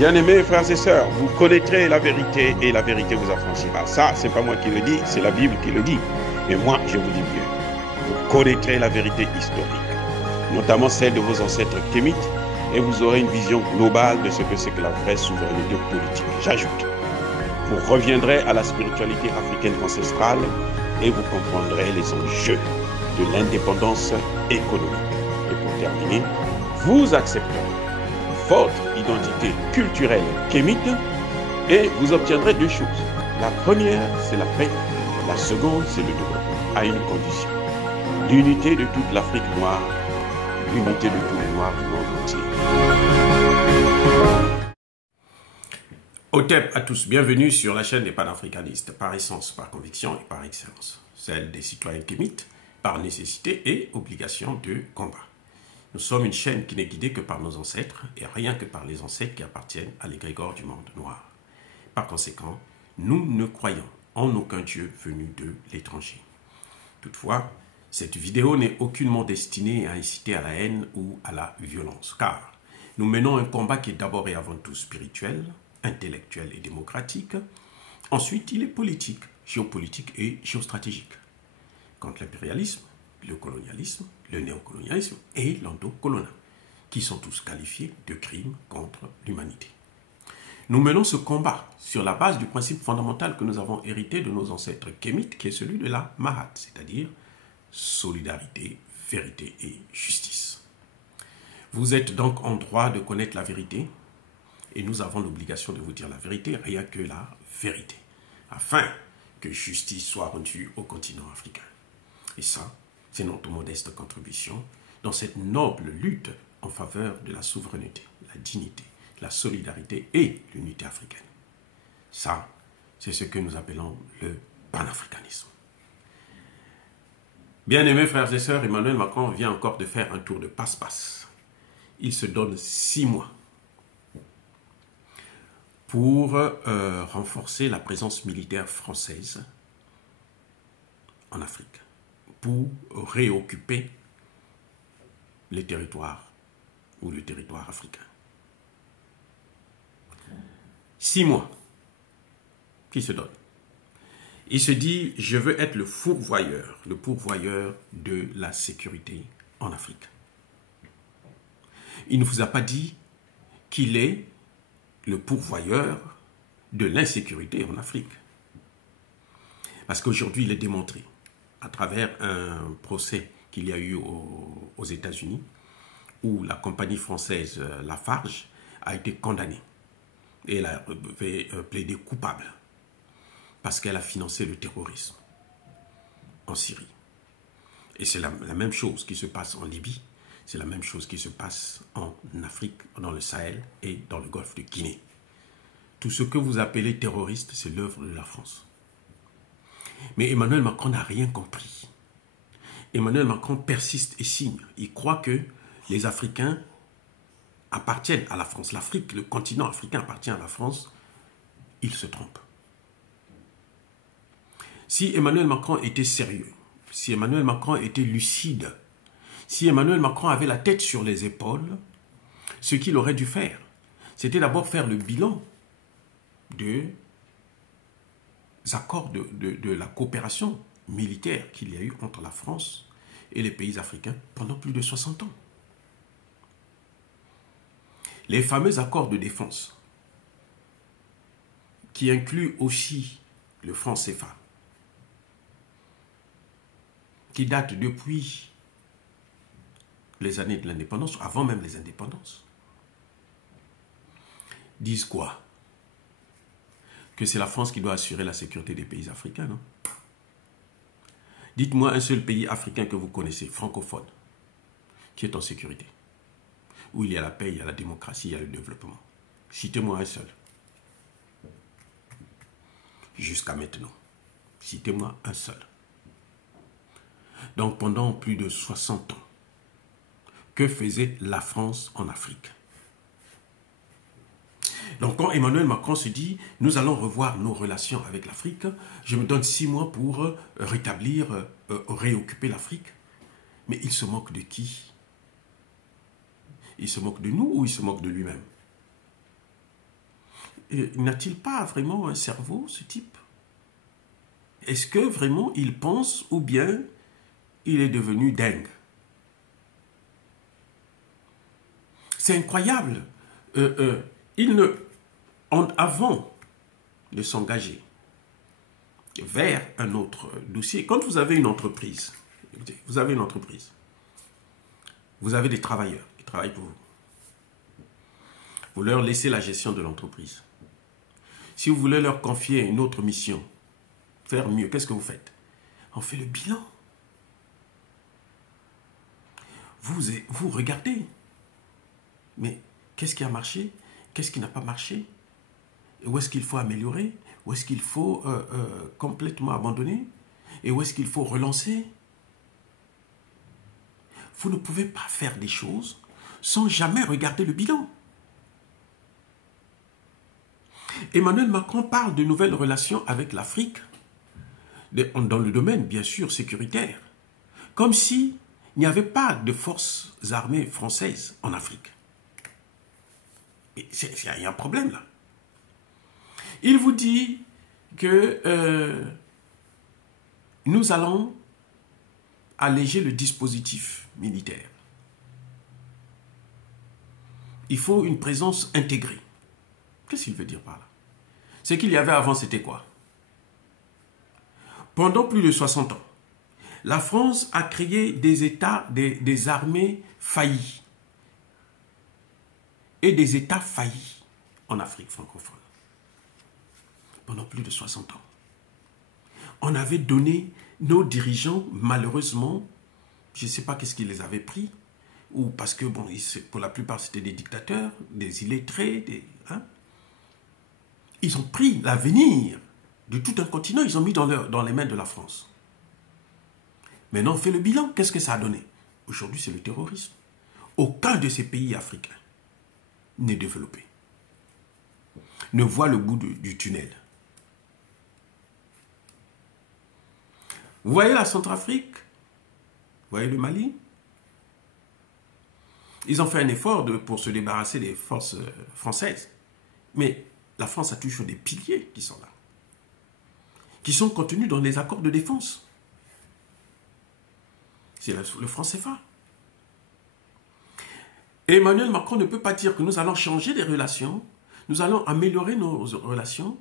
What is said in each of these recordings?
Bien-aimés frères et sœurs, vous connaîtrez la vérité et la vérité vous affranchira. Ça, c'est pas moi qui le dis, c'est la Bible qui le dit. Mais moi, je vous dis mieux. Vous connaîtrez la vérité historique, notamment celle de vos ancêtres kémites, et vous aurez une vision globale de ce que c'est que la vraie souveraineté politique. J'ajoute, vous reviendrez à la spiritualité africaine ancestrale et vous comprendrez les enjeux de l'indépendance économique. Et pour terminer, vous accepterez votre identité culturelle kémite et vous obtiendrez deux choses. La première, c'est la paix. La seconde, c'est le développement, à une condition. L'unité de toute l'Afrique noire, l'unité de tous les Noirs du monde entier. Otep à tous, bienvenue sur la chaîne des panafricanistes, par essence, par conviction et par excellence. Celle des citoyens kémites, par nécessité et obligation de combat. Nous sommes une chaîne qui n'est guidée que par nos ancêtres et rien que par les ancêtres qui appartiennent à l'égrégore du monde noir. Par conséquent, nous ne croyons en aucun Dieu venu de l'étranger. Toutefois, cette vidéo n'est aucunement destinée à inciter à la haine ou à la violence, car nous menons un combat qui est d'abord et avant tout spirituel, intellectuel et démocratique. Ensuite, il est politique, géopolitique et géostratégique. Contre l'impérialisme, le colonialisme, le néocolonialisme et l'endocolonial, qui sont tous qualifiés de crimes contre l'humanité. Nous menons ce combat sur la base du principe fondamental que nous avons hérité de nos ancêtres kémites, qui est celui de la Mahat, c'est-à-dire solidarité, vérité et justice. Vous êtes donc en droit de connaître la vérité, et nous avons l'obligation de vous dire la vérité, rien que la vérité, afin que justice soit rendue au continent africain. Et ça, c'est notre modeste contribution dans cette noble lutte en faveur de la souveraineté, la dignité, la solidarité et l'unité africaine. Ça, c'est ce que nous appelons le panafricanisme. Bien-aimés frères et sœurs, Emmanuel Macron vient encore de faire un tour de passe-passe. Il se donne 6 mois pour renforcer la présence militaire française en Afrique, pour réoccuper les territoires ou le territoire africain. 6 mois qui se donne. Il se dit, je veux être le pourvoyeur de la sécurité en Afrique. Il ne vous a pas dit qu'il est le pourvoyeur de l'insécurité en Afrique. Parce qu'aujourd'hui, il est démontré à travers un procès qu'il y a eu aux États-Unis, où la compagnie française Lafarge a été condamnée. Et elle a plaidé coupable parce qu'elle a financé le terrorisme en Syrie. Et c'est la même chose qui se passe en Libye, c'est la même chose qui se passe en Afrique, dans le Sahel et dans le golfe de Guinée. Tout ce que vous appelez terroriste, c'est l'œuvre de la France. Mais Emmanuel Macron n'a rien compris. Emmanuel Macron persiste et signe. Il croit que les Africains appartiennent à la France. L'Afrique, le continent africain appartient à la France. Il se trompe. Si Emmanuel Macron était sérieux, si Emmanuel Macron était lucide, si Emmanuel Macron avait la tête sur les épaules, ce qu'il aurait dû faire, c'était d'abord faire le bilan des accords de la coopération militaire qu'il y a eu entre la France et les pays africains pendant plus de 60 ans. Les fameux accords de défense, qui incluent aussi le franc CFA, qui datent depuis les années de l'indépendance, avant même les indépendances, disent quoi? Que c'est la France qui doit assurer la sécurité des pays africains, non? Dites-moi un seul pays africain que vous connaissez, francophone, qui est en sécurité, où il y a la paix, il y a la démocratie, il y a le développement. Citez-moi un seul. Jusqu'à maintenant. Citez-moi un seul. Donc pendant plus de 60 ans, que faisait la France en Afrique? Donc quand Emmanuel Macron se dit, nous allons revoir nos relations avec l'Afrique, je me donne 6 mois pour rétablir, réoccuper l'Afrique. Mais il se moque de qui? Il se moque de nous ou il se moque de lui-même? n'a-t-il pas vraiment un cerveau, ce type? Est-ce que vraiment il pense ou bien il est devenu dingue? C'est incroyable. Avant de s'engager vers un autre dossier, quand vous avez une entreprise, vous avez des travailleurs qui travaillent pour vous. Vous leur laissez la gestion de l'entreprise. Si vous voulez leur confier une autre mission, faire mieux, qu'est-ce que vous faites? On fait le bilan. Vous regardez. Mais qu'est-ce qui a marché? Qu'est-ce qui n'a pas marché? Où est-ce qu'il faut améliorer? Où est-ce qu'il faut complètement abandonner? Et où est-ce qu'il faut relancer? Vous ne pouvez pas faire des choses sans jamais regarder le bilan. Emmanuel Macron parle de nouvelles relations avec l'Afrique, dans le domaine, bien sûr, sécuritaire, comme s'il n'y avait pas de forces armées françaises en Afrique. Il y a un problème là. Il vous dit que nous allons alléger le dispositif militaire. Il faut une présence intégrée. Qu'est-ce qu'il veut dire par là? Ce qu'il y avait avant, c'était quoi? Pendant plus de 60 ans, la France a créé des États, des armées faillies et des États faillis en Afrique francophone. Pendant plus de 60 ans. On avait donné nos dirigeants, malheureusement, je ne sais pas qu'est-ce qui les avait pris, ou parce que, bon, pour la plupart, c'était des dictateurs, des illettrés, ils ont pris l'avenir de tout un continent, ils ont mis dans les mains de la France. Maintenant, on fait le bilan. Qu'est-ce que ça a donné? Aujourd'hui, c'est le terrorisme. Aucun de ces pays africains n'est développé, ne voit le bout du tunnel. Vous voyez la Centrafrique? Vous voyez le Mali? Ils ont fait un effort pour se débarrasser des forces françaises. Mais la France a toujours des piliers qui sont là, qui sont contenus dans les accords de défense. C'est le franc CFA. Emmanuel Macron ne peut pas dire que nous allons changer les relations, nous allons améliorer nos relations,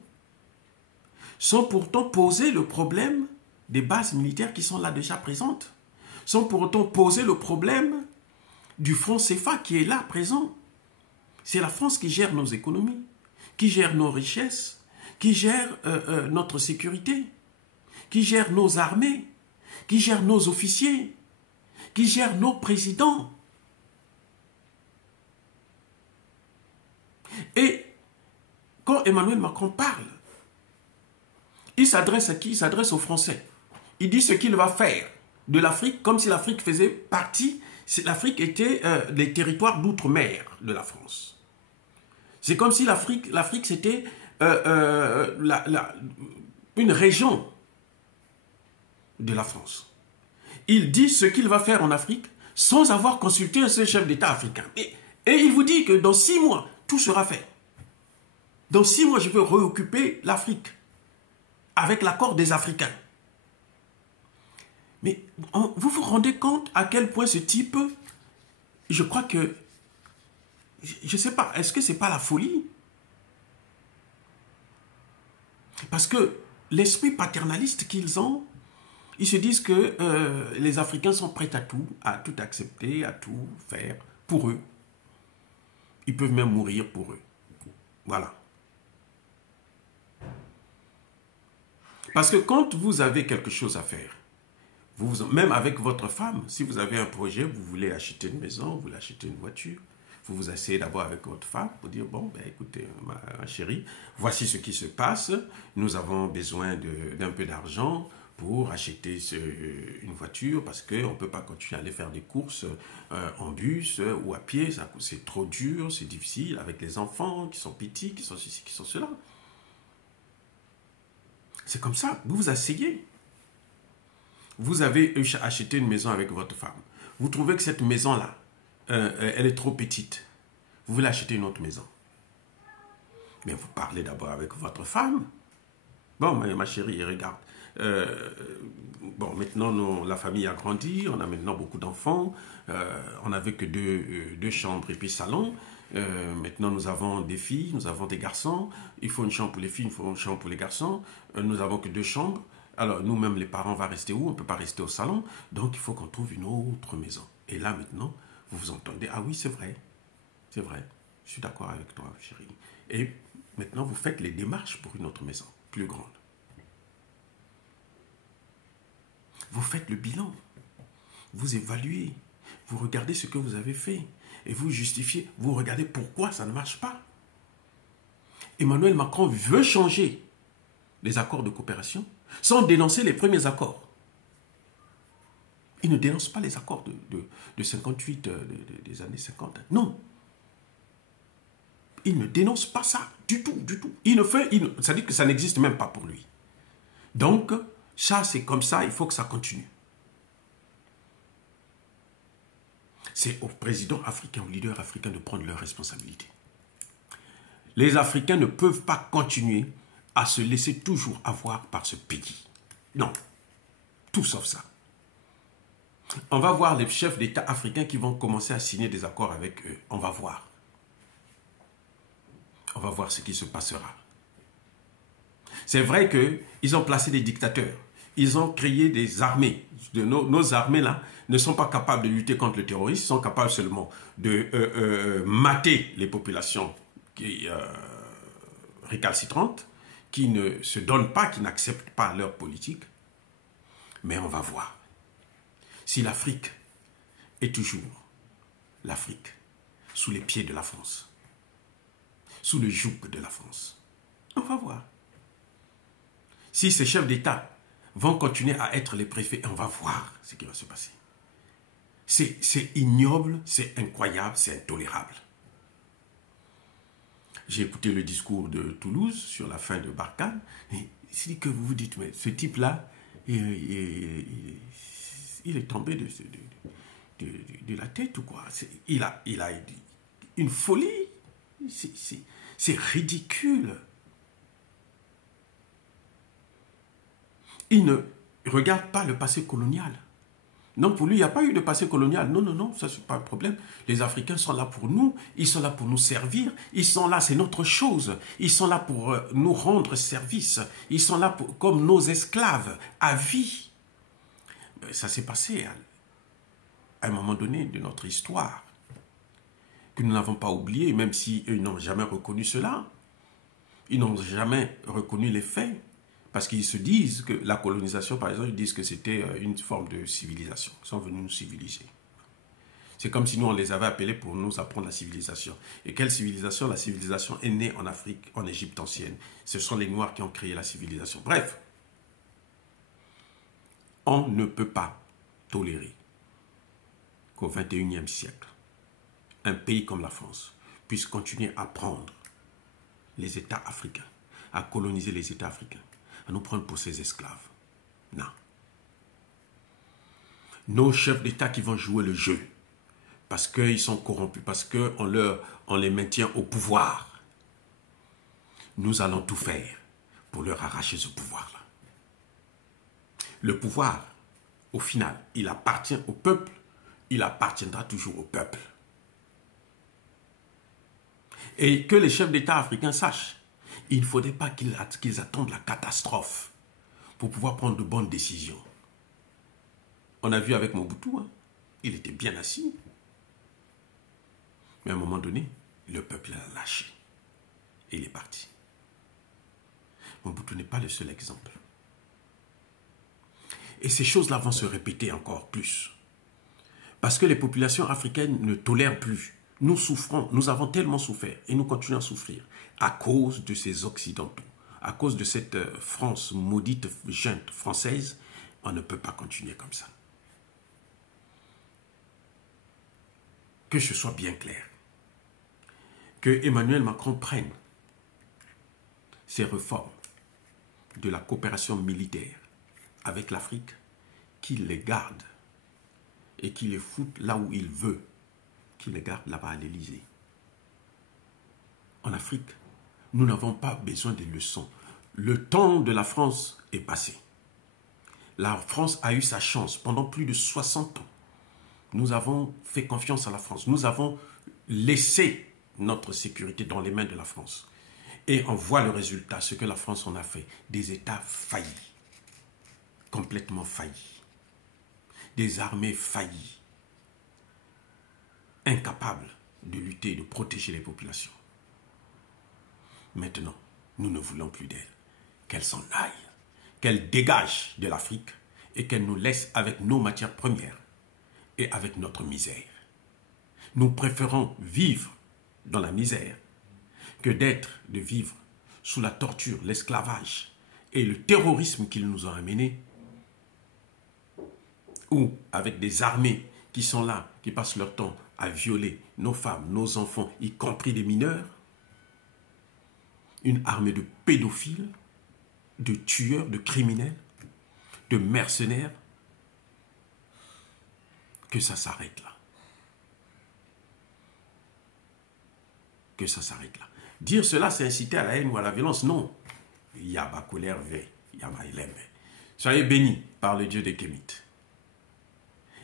sans pourtant poser le problème des bases militaires qui sont là déjà présentes, sans pour autant poser le problème du franc CFA qui est là présent. C'est la France qui gère nos économies, qui gère nos richesses, qui gère notre sécurité, qui gère nos armées, qui gère nos officiers, qui gère nos présidents. Et quand Emmanuel Macron parle, il s'adresse à qui? Il s'adresse aux Français. Il dit ce qu'il va faire de l'Afrique comme si l'Afrique faisait partie, l'Afrique était les territoires d'outre-mer de la France. C'est comme si l'Afrique c'était une région de la France. Il dit ce qu'il va faire en Afrique sans avoir consulté un seul chef d'État africain. Et il vous dit que dans 6 mois, tout sera fait. Dans 6 mois, je peux réoccuper l'Afrique avec l'accord des Africains. Mais vous vous rendez compte à quel point ce type, je crois que, je ne sais pas, est-ce que ce n'est pas la folie? Parce que l'esprit paternaliste qu'ils ont, ils se disent que les Africains sont prêts à tout accepter, à tout faire pour eux. Ils peuvent même mourir pour eux. Voilà. Parce que quand vous avez quelque chose à faire, même avec votre femme, si vous avez un projet, vous voulez acheter une maison, vous voulez acheter une voiture, vous vous asseyez d'abord avec votre femme pour dire, bon, ben, écoutez, ma chérie, voici ce qui se passe, nous avons besoin d'un peu d'argent pour acheter une voiture parce qu'on ne peut pas continuer à aller faire des courses en bus ou à pied, c'est trop dur, c'est difficile, avec les enfants qui sont petits, qui sont ceci, qui sont cela. C'est comme ça, vous vous asseyez. Vous avez acheté une maison avec votre femme. Vous trouvez que cette maison-là, elle est trop petite. Vous voulez acheter une autre maison. Mais vous parlez d'abord avec votre femme. Bon, ma chérie, regarde. Bon, maintenant, la famille a grandi, on a maintenant beaucoup d'enfants, on n'avait que deux chambres et puis salon. Maintenant, nous avons des filles, nous avons des garçons. Il faut une chambre pour les filles, il faut une chambre pour les garçons. Nous n'avons que 2 chambres. Alors, nous-mêmes, les parents, on va rester où? On ne peut pas rester au salon. Donc, il faut qu'on trouve une autre maison. Et là, maintenant, vous vous entendez. Ah oui, c'est vrai. C'est vrai. Je suis d'accord avec toi, chérie. Et maintenant, vous faites les démarches pour une autre maison, plus grande. Vous faites le bilan. Vous évaluez. Vous regardez ce que vous avez fait. Et vous justifiez. Vous regardez pourquoi ça ne marche pas. Emmanuel Macron veut changer les accords de coopération sans dénoncer les premiers accords. Il ne dénonce pas les accords de 58, des années 50. Non. Il ne dénonce pas ça du tout, du tout. Ça dit que ça n'existe même pas pour lui. Donc, ça c'est comme ça, il faut que ça continue. C'est au président africain, au leader africain de prendre leurs responsabilités. Les Africains ne peuvent pas continuer à se laisser toujours avoir par ce pays. Non, tout sauf ça. On va voir les chefs d'État africains qui vont commencer à signer des accords avec eux. On va voir. On va voir ce qui se passera. C'est vrai qu'ils ont placé des dictateurs. Ils ont créé des armées. Nos armées là ne sont pas capables de lutter contre le terrorisme. Ils sont capables seulement de mater les populations récalcitrantes, qui ne se donnent pas, qui n'acceptent pas leur politique. Mais on va voir. Si l'Afrique est toujours l'Afrique sous les pieds de la France, sous le joug de la France, on va voir. Si ces chefs d'État vont continuer à être les préfets, on va voir ce qui va se passer. C'est ignoble, c'est incroyable, c'est intolérable. J'ai écouté le discours de Toulouse sur la fin de Barkhane, et c'est que vous vous dites, mais ce type-là, il est tombé de la tête ou quoi? Il a une folie, c'est ridicule. Il ne regarde pas le passé colonial. Non, pour lui, il n'y a pas eu de passé colonial. Non, non, non, ça, c'est pas un problème. Les Africains sont là pour nous, ils sont là pour nous servir, ils sont là, c'est notre chose. Ils sont là pour nous rendre service. Ils sont là comme nos esclaves, à vie. Ça s'est passé à un moment donné de notre histoire, que nous n'avons pas oublié, même si eux n'ont jamais reconnu cela. Ils n'ont jamais reconnu les faits. Parce qu'ils se disent que la colonisation, par exemple, ils disent que c'était une forme de civilisation. Ils sont venus nous civiliser. C'est comme si nous, on les avait appelés pour nous apprendre la civilisation. Et quelle civilisation? La civilisation est née en Afrique, en Égypte ancienne. Ce sont les Noirs qui ont créé la civilisation. Bref, on ne peut pas tolérer qu'au XXIe siècle, un pays comme la France puisse continuer à prendre les États africains, à coloniser les États africains, à nous prendre pour ses esclaves. Non. Nos chefs d'État qui vont jouer le jeu, parce qu'ils sont corrompus, parce qu'on les maintient au pouvoir, nous allons tout faire pour leur arracher ce pouvoir-là. Le pouvoir, au final, il appartient au peuple, il appartiendra toujours au peuple. Et que les chefs d'État africains sachent, il ne faudrait pas qu'ils attendent la catastrophe pour pouvoir prendre de bonnes décisions. On a vu avec Mobutu, hein, il était bien assis. Mais à un moment donné, le peuple l'a lâché. Et il est parti. Mobutu n'est pas le seul exemple. Et ces choses-là vont se répéter encore plus. Parce que les populations africaines ne tolèrent plus. Nous souffrons, nous avons tellement souffert et nous continuons à souffrir à cause de ces Occidentaux, à cause de cette France maudite, junte française. On ne peut pas continuer comme ça. Que ce soit bien clair. Que Emmanuel Macron prenne ces réformes de la coopération militaire avec l'Afrique, qu'il les garde et qu'il les foute là où il veut, qu'il les garde là-bas à l'Élysée. En Afrique, nous n'avons pas besoin de leçons. Le temps de la France est passé. La France a eu sa chance pendant plus de 60 ans. Nous avons fait confiance à la France. Nous avons laissé notre sécurité dans les mains de la France. Et on voit le résultat, ce que la France en a fait. Des États faillis, complètement faillis. Des armées faillies, incapables de lutter, de protéger les populations. Maintenant, nous ne voulons plus d'elle. Qu'elle s'en aille, qu'elle dégage de l'Afrique et qu'elle nous laisse avec nos matières premières et avec notre misère. Nous préférons vivre dans la misère que de vivre sous la torture, l'esclavage et le terrorisme qu'ils nous ont amenés, ou avec des armées qui sont là, qui passent leur temps à violer nos femmes, nos enfants, y compris des mineurs, une armée de pédophiles, de tueurs, de criminels, de mercenaires, que ça s'arrête là. Que ça s'arrête là. Dire cela, c'est inciter à la haine ou à la violence. Non. Yaba colère ve, yaba ileme. Soyez bénis par le Dieu des Kémites.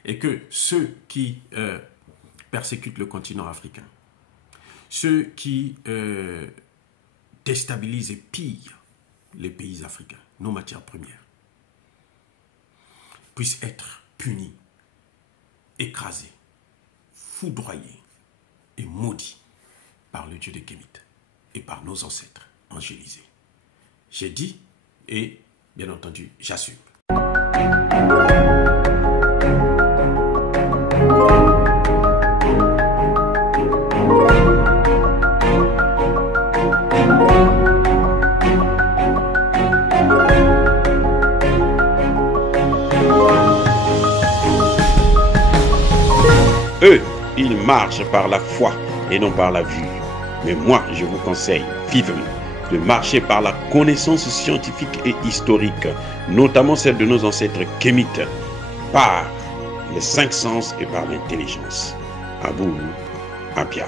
Et que ceux qui persécutent le continent africain, ceux qui déstabilisent et pillent les pays africains, nos matières premières, puissent être punis, écrasés, foudroyés et maudits par le Dieu des Kémites et par nos ancêtres angélisés. J'ai dit et, bien entendu, j'assume. Eux, ils marchent par la foi et non par la vue. Mais moi, je vous conseille vivement de marcher par la connaissance scientifique et historique, notamment celle de nos ancêtres kémites, par les 5 sens et par l'intelligence. Abou Abia.